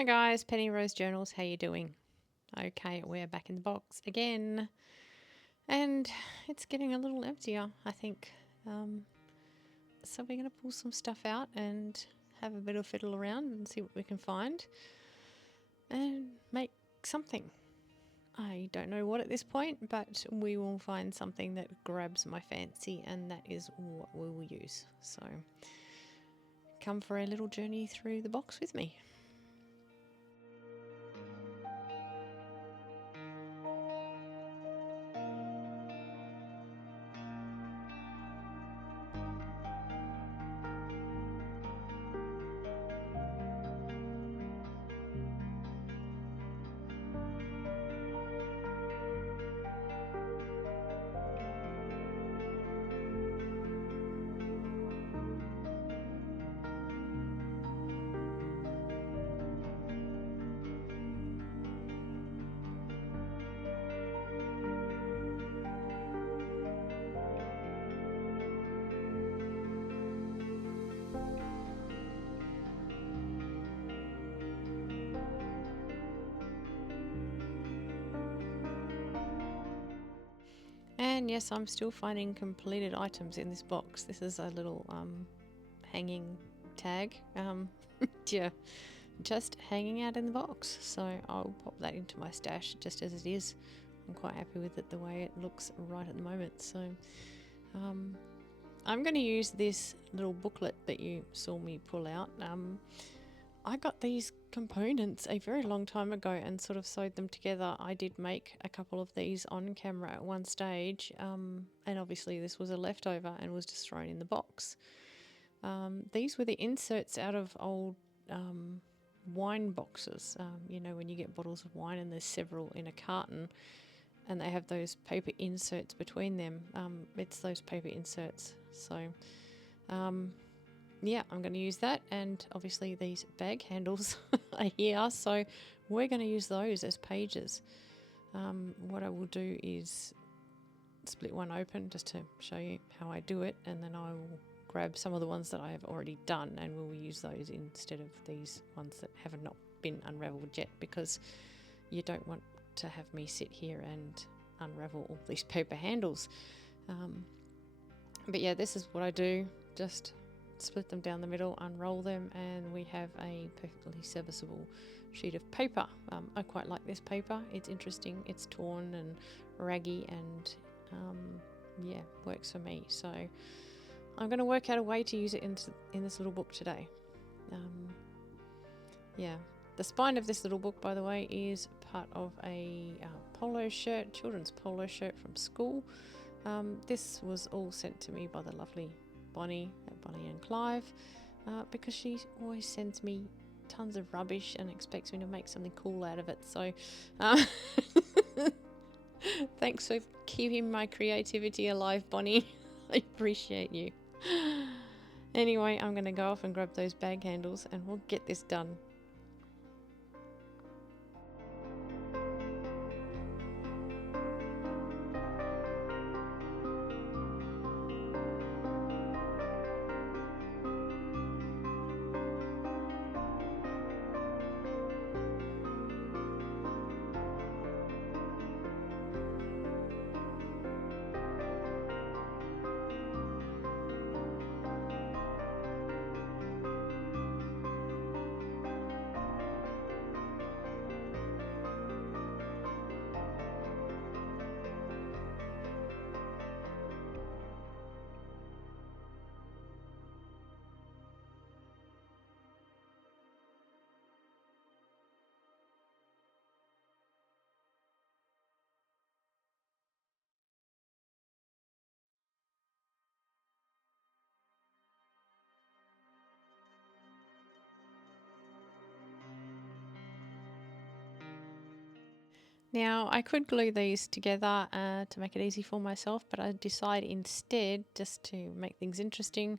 Hi guys, Penny Rose Journals, how you doing? Okay, we're back in the box again, and it's getting a little emptier, I think. So we're going to pull some stuff out and have a bit of fiddle around and see what we can find and make something. I don't know what at this point, but we will find something that grabs my fancy, and that is what we will use. So come for a little journey through the box with me. And yes, I'm still finding completed items in this box. This is a little hanging tag. Yeah, just hanging out in the box. So I'll pop that into my stash just as it is. I'm quite happy with it the way it looks right at the moment. So I'm going to use this little booklet that you saw me pull out. I got these components a very long time ago and sort of sewed them together. I did make a couple of these on camera at one stage, and obviously this was a leftover and was just thrown in the box. These were the inserts out of old wine boxes. You know, when you get bottles of wine and there's several in a carton and they have those paper inserts between them. It's those paper inserts. So yeah, I'm going to use that, and obviously these bag handles are here, so we're going to use those as pages. What I will do is split one open just to show you how I do it, and then I will grab some of the ones that I have already done and we'll use those instead of these ones that have not been unraveled yet, because you don't want to have me sit here and unravel all these paper handles. But yeah, this is what I do. Just split them down the middle, unroll them, and we have a perfectly serviceable sheet of paper. I quite like this paper. It's interesting. It's torn and raggy, and yeah, works for me. So I'm going to work out a way to use it in this little book today. Yeah, the spine of this little book, by the way, is part of a polo shirt, children's polo shirt from school. This was all sent to me by the lovely Bonnie at Bonnie and Clive, because she always sends me tons of rubbish and expects me to make something cool out of it. So thanks for keeping my creativity alive, Bonnie. I appreciate you. Anyway, I'm going to go off and grab those bag handles and we'll get this done. Now, I could glue these together to make it easy for myself, but I decide instead, just to make things interesting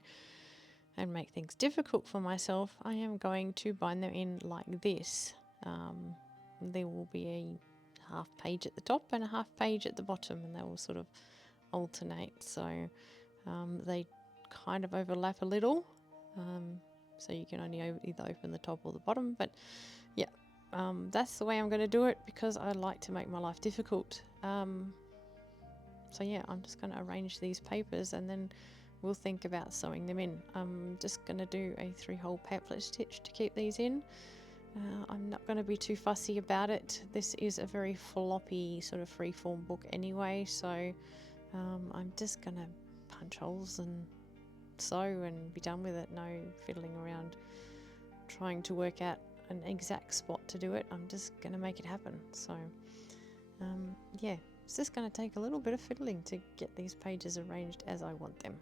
and make things difficult for myself, I am going to bind them in like this. There will be a half page at the top and a half page at the bottom, and they will sort of alternate, so they kind of overlap a little. so you can only either open the top or the bottom. But yeah, that's the way I'm going to do it because I like to make my life difficult. So yeah, I'm just going to arrange these papers and then we'll think about sewing them in. I'm just going to do a 3-hole pamphlet stitch to keep these in. I'm not going to be too fussy about it. This is a very floppy sort of freeform book anyway, so I'm just going to punch holes and sew and be done with it. No fiddling around trying to work out an exact spot to do it. I'm just going to make it happen. So yeah, it's just going to take a little bit of fiddling to get these pages arranged as I want them.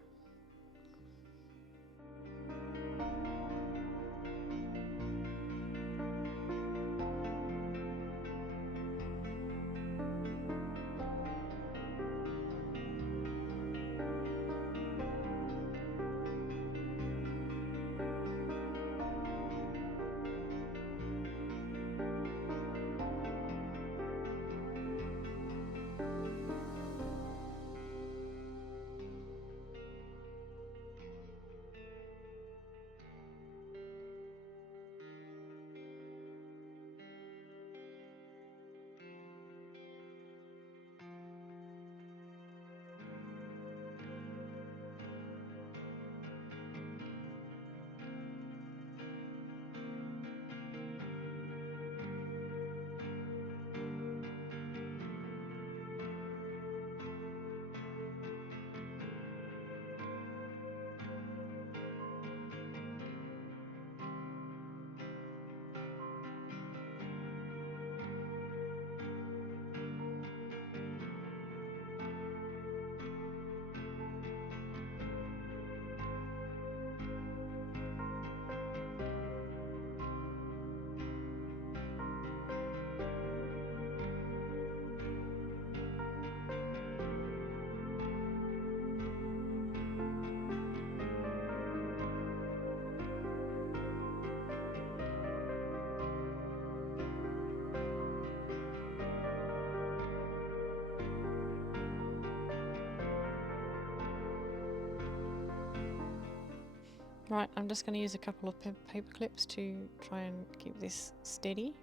Right, I'm just going to use a couple of paper clips to try and keep this steady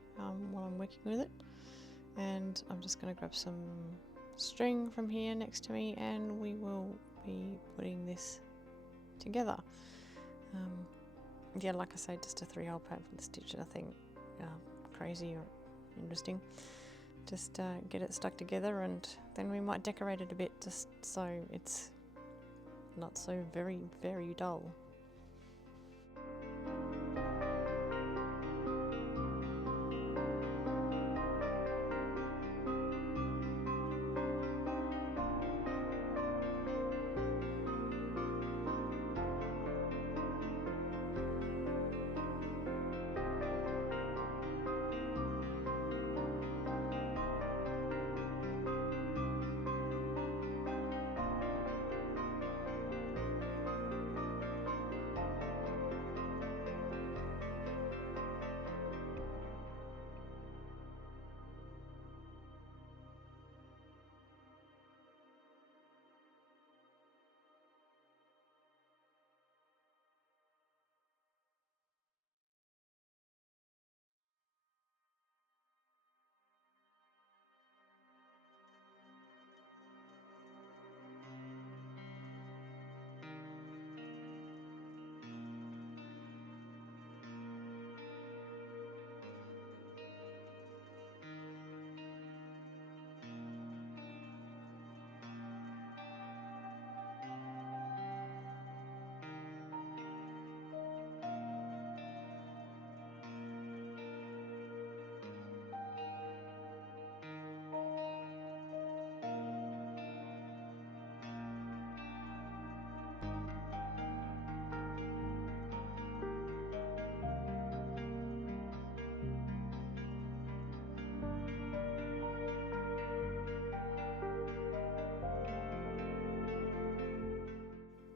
while I'm working with it. And I'm just going to grab some string from here next to me and we will be putting this together. Yeah, like I say, just a 3-hole pamphlet stitch, nothing crazy or interesting. Just get it stuck together and then we might decorate it a bit just so it's not so very, very dull.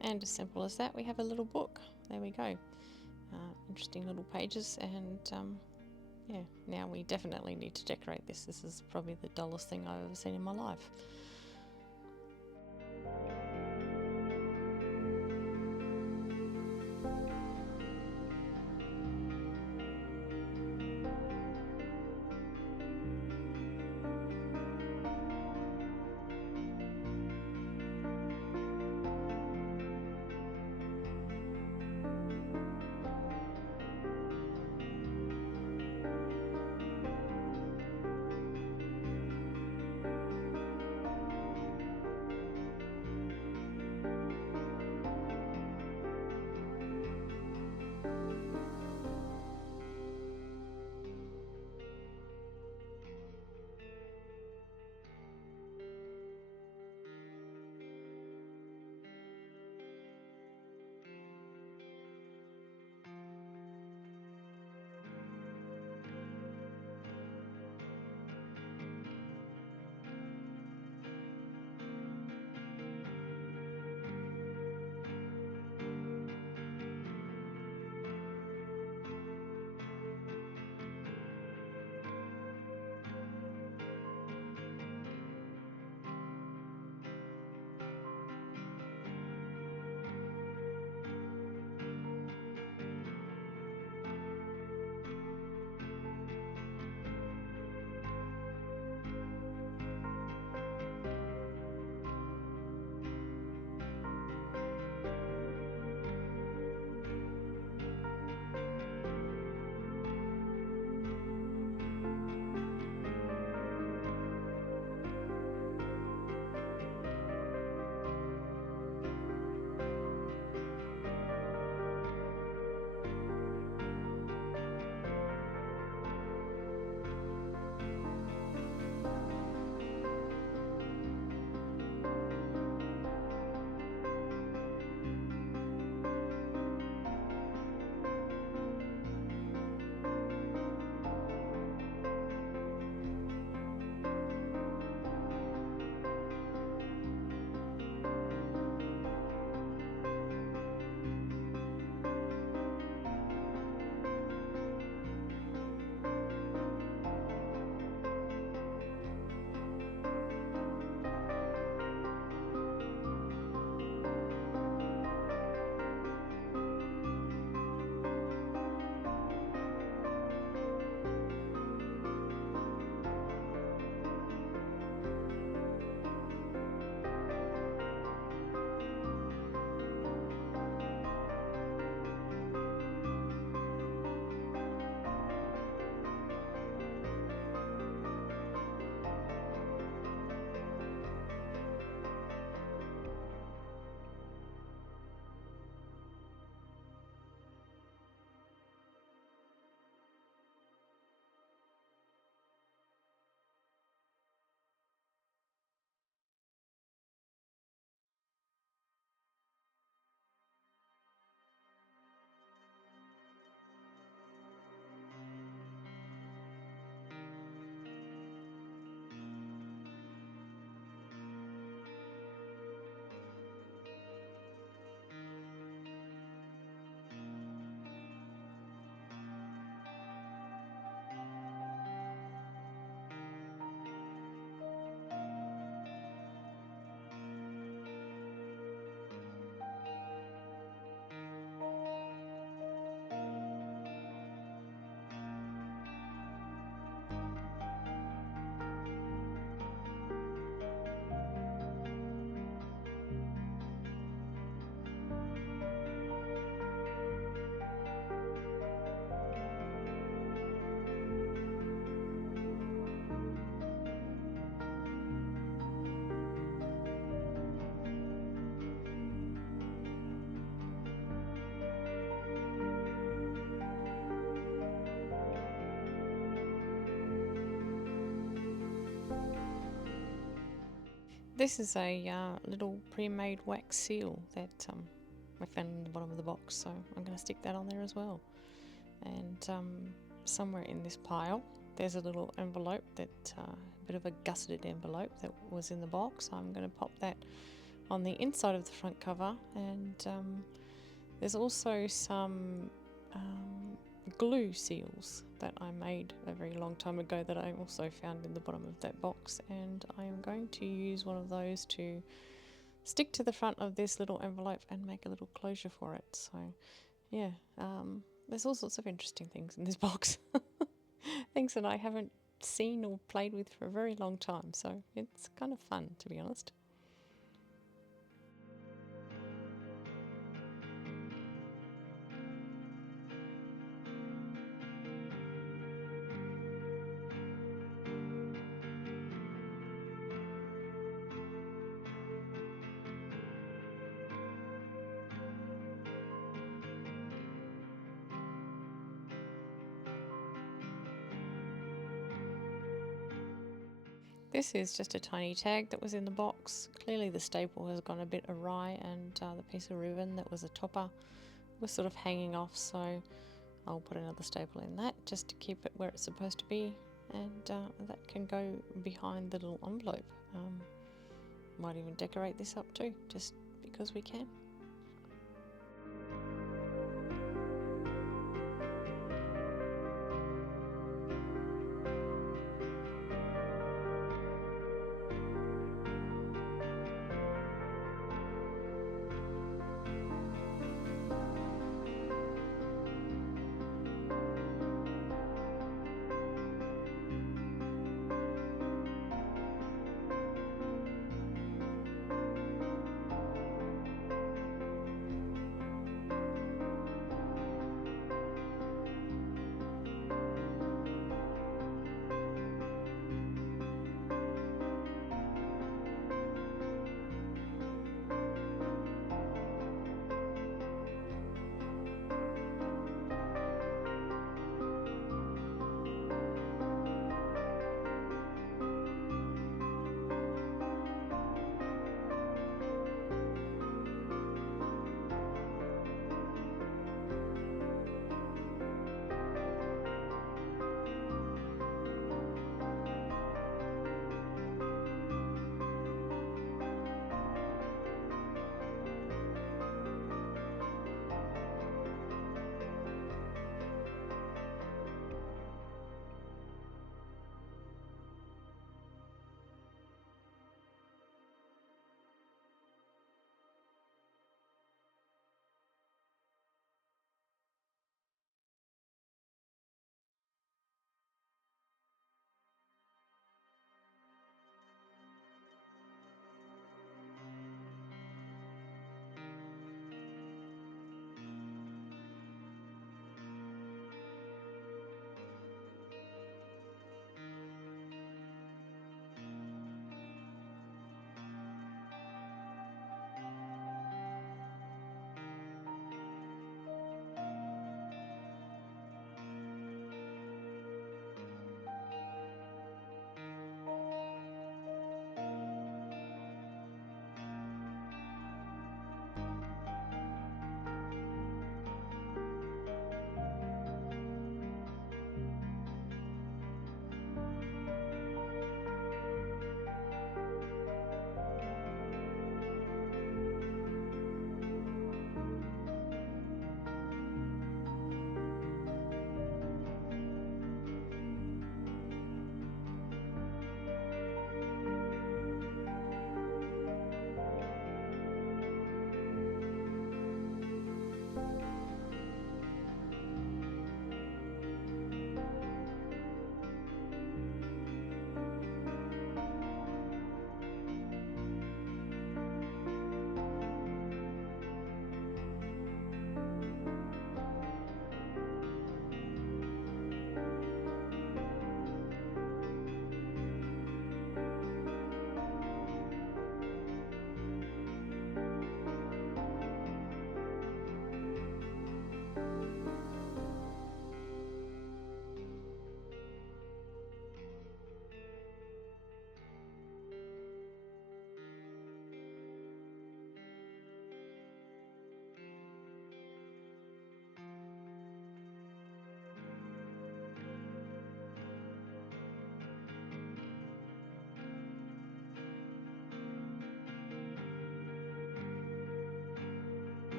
And as simple as that, we have a little book. There we go. Interesting little pages, and yeah, now we definitely need to decorate this. This is probably the dullest thing I've ever seen in my life. This is a little pre-made wax seal that I found in the bottom of the box, so I'm going to stick that on there as well. And somewhere in this pile there's a little envelope that a bit of a gusseted envelope that was in the box. I'm going to pop that on the inside of the front cover, and there's also some glue seals that I made a very long time ago that I also found in the bottom of that box, and I am going to use one of those to stick to the front of this little envelope and make a little closure for it. So yeah, there's all sorts of interesting things in this box. Things that I haven't seen or played with for a very long time, so it's kind of fun, to be honest. This is just a tiny tag that was in the box. Clearly the staple has gone a bit awry, and the piece of ribbon that was a topper was sort of hanging off, so I'll put another staple in that just to keep it where it's supposed to be, and that can go behind the little envelope. Might even decorate this up too, just because we can.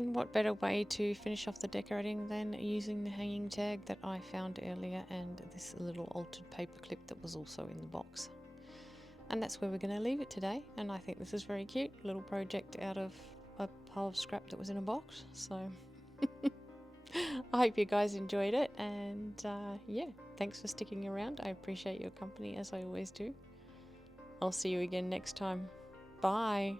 And what better way to finish off the decorating than using the hanging tag that I found earlier and this little altered paper clip that was also in the box. And that's where we're going to leave it today, and I think this is very cute, little project out of a pile of scrap that was in a box. So I hope you guys enjoyed it, and yeah, thanks for sticking around. I appreciate your company as I always do. I'll see you again next time. Bye.